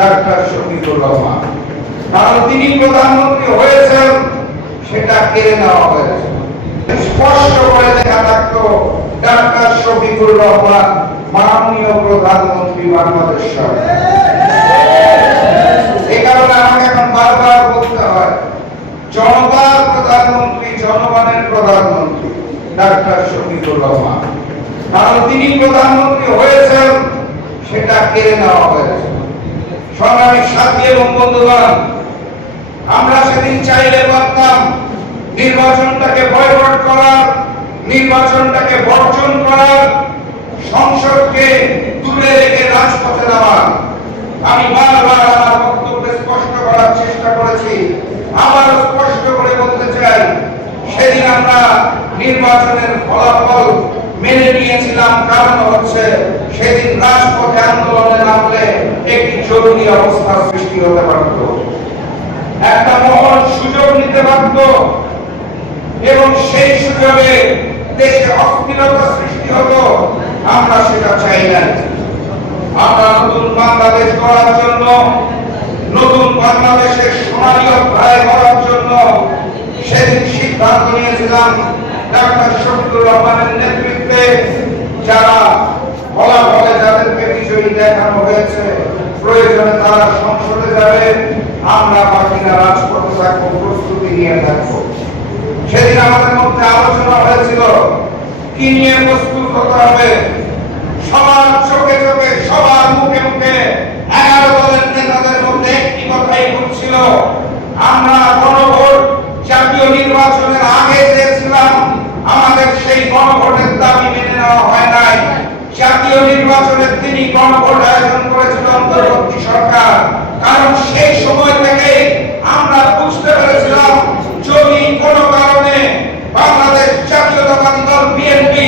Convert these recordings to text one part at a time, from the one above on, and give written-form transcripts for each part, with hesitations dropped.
Doctor Shafiqur Rahman. কারণ তিনি প্রধানমন্ত্রী হয়েছেন সেটা কেড়ে নেওয়া হয়েছে। স্পষ্ট করে দেখা থাকতো ডাক্তার শফিকুর রহমান মাননীয় প্রধানমন্ত্রী বাংলাদেশ সরকার। এই কারণে আমাকে এখন বারবার বলতে হয় জনতার প্রধানমন্ত্রী, জনগণের প্রধানমন্ত্রী ডাক্তার শফিকুর রহমান। কারণ তিনি প্রধানমন্ত্রী হয়েছেন সেটা কেড়ে নেওয়া হয়েছে। সংগ্রামী সাথী এবং বন্ধুগণ, আমরা সেদিন চাইলে পারতাম নির্বাচনটাকে বয়কট করার, নির্বাচনটাকে বর্জন করার, সংসদকে দূরে রেখে রাজপথে নামার। আমি বারবার আমার বক্তব্যে স্পষ্ট করার চেষ্টা করেছি, আবার স্পষ্ট করে বলতে চাই, সেদিন আমরা নির্বাচনের ফলাফল মেনে নিয়েছিলাম। কারণ হচ্ছে সেদিন রাজপথে আন্দোলনে নামলে একটি জরুরি অবস্থা সৃষ্টি হতে পারত, একটা মহল সুযোগ নিতে পারত এবং সেই সুযোগে দেশে অস্থিরতা সৃষ্টি হতো। আমরা সেটা চাই না। আমরা নতুন বাংলাদেশ গড়ার জন্য, নতুন বাংলাদেশের সোনালী অধ্যায় গড়ার জন্য সেদিন সিদ্ধান্ত নিয়েছিলাম ডাক্তার শফিকুর রহমানের নেতৃত্বে যারা ফলাফলে যাদেরকে বিজয়ী দেখানো হয়েছে, প্রয়োজনে তারা সংসদে যাবে, আমরা বাকিরা রাজপথে থাকবো, প্রস্তুতি নিয়ে থাকবো। সেদিন আমাদের মধ্যে আলোচনা হয়েছিল কি নিয়ে প্রস্তুত হতে হবে। সবার চোখে চোখে, সবার মুখে মুখে 11 দলের নেতাদের মধ্যে একটি কথাই ঘুরছিল, আমরা গণভোট জাতীয় নির্বাচনের আগে চেয়েছিলাম, আমাদের সেই গণভোটের দাবি মেনে নেওয়া হয় নাই। জাতীয় নির্বাচনের তিনি গণভোট আয়োজন করেছিল অন্তর্বর্তী সরকার। কারণ সেই সময় থেকে আমরা বুঝতে পেরেছিলাম যদি কোনো কারণে বাংলাদেশ জাতীয়তাবাদী দল বিএনপি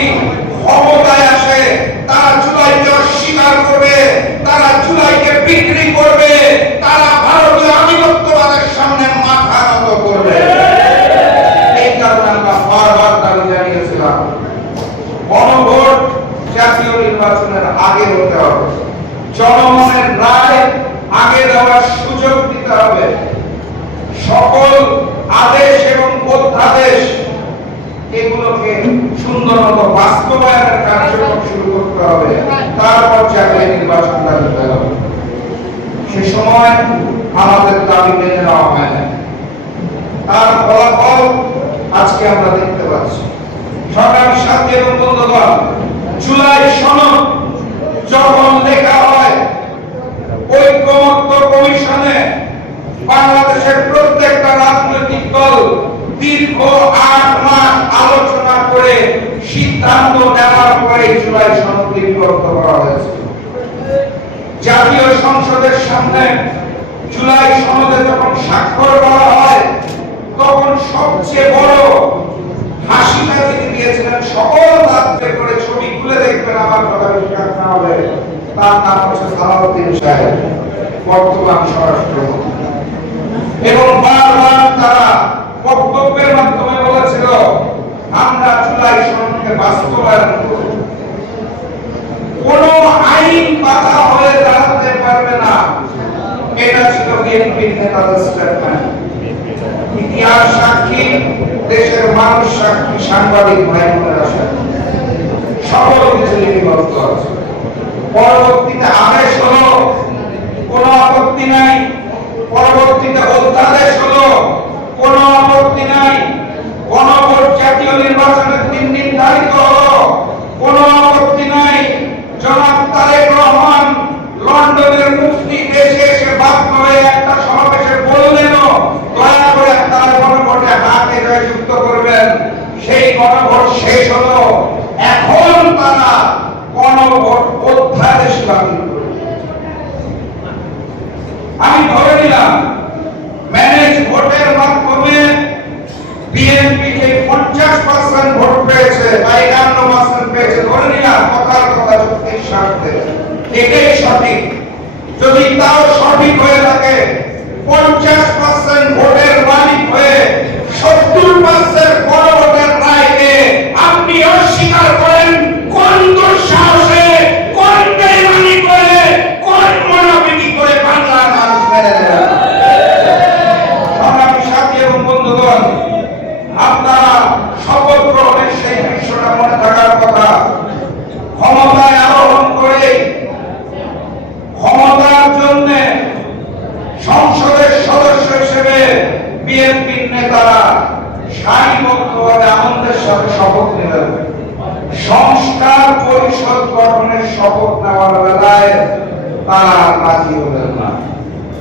ক্ষমতায় আসে, তারা জুলাইকে অস্বীকার করবে, তারা জুলাইকে বিক্রি করবে, তারা ভারতীয় আধিপত্যবাদের সামনে মাথা নত করবে। এই কারণে আমরা বারবার দাবি জানিয়েছিলাম গণভোট জাতীয় নির্বাচনের আগে হতে হবে, জনগণের রায় আগে দেওয়ার সুযোগ দিতে হবে, সকল আদেশ এবং অধ্যাদেশ এগুলোকে সুন্দর মতো বাস্তবায়নের কার্যক্রম শুরু করতে হবে, তারপর জাতীয় নির্বাচনটা দিতে হবে। সে সময় আমাদের দাবি মেনে নেওয়া হয় না, তার ফলাফল আজকে আমরা দেখতে পাচ্ছি। সংগ্রামী সাথী এবং বন্ধুগণ, জুলাই সনদ যখন লেখা হয়, ঐক্যমত্য কমিশনে বাংলাদেশের প্রত্যেকটা রাজনৈতিক দল দীর্ঘ 8 মাস আলোচনা করে সিদ্ধান্ত নেওয়ার পরে জুলাই সনদ লিপিবদ্ধ করা হয়েছে। জাতীয় সংসদের সামনে জুলাই সনদে যখন স্বাক্ষর করা হয়, তখন সবচেয়ে বড় হাসিটা যিনি দিয়েছিলেন, সকল দাঁতে করে ছবি খুলে দেখবেন, আমার কথা বিশ্বাস না হলে, তার নাম হচ্ছে সালাউদ্দিন সাহেব, বর্তমান স্বরাষ্ট্রমন্ত্রী। এবং বারবার তারা বক্তব্যের মাধ্যমে বলেছিল আমরা জুলাই সনদকে বাস্তবায়ন করব, কোন আইন বাধা হয়ে দাঁড়াতে পারবে না। এটা ছিল বিএনপির নেতাদের স্টেটমেন্ট। ইতিহাস সাক্ষী, দেশের মানুষ সাক্ষী, সাংবাদিক ভাই বোনেরা সাক্ষী, সকল কিছু লিপিবদ্ধ আছে। পরবর্তীতে আদেশ হলো কোনো আপত্তি নাই, পরবর্তীতে অধ্যাদেশ হলো কোনো আপত্তি নাই, গণভোট জাতীয় নির্বাচনের দিন নির্ধারিত হলো কোনো আপত্তি নাই। জনাব তারেক রহমান লন্ডনের মুফতি দেশে এসে বাধ্য হয়ে একটা সমাবেশে বললেন দয়া করে তারা গণভোটে হাতে জয়যুক্ত করবেন। সেই গণভোট শেষ হলো, এখন তারা গণভোট অধ্যাদেশ বাতিল করবে। আমি ধরে নিলাম ম্যানেজ ভোটের মাধ্যমে বিএনপি যে 50% ভোট পেয়েছে বা 51% পেয়েছে, ধরে নিলাম কথার কথা যুক্তির স্বার্থে এটাই সঠিক। যদি তাও সঠিক হয়ে থাকে, 50% ভোটের মালিক হয়ে 70% গণভোটের রায়কে আপনি অস্বীকার করেন, কোন দুঃসাহসে, কোন বেঈমানি করে, কোন মনোবিনী করে বাংলার নেতারা সারিবদ্ধভাবে আনন্দের সাথে শপথ নিলেন। সংস্কার পরিষদ গঠনের শপথ নেওয়ার বেলায় তারা রাজি হলেন।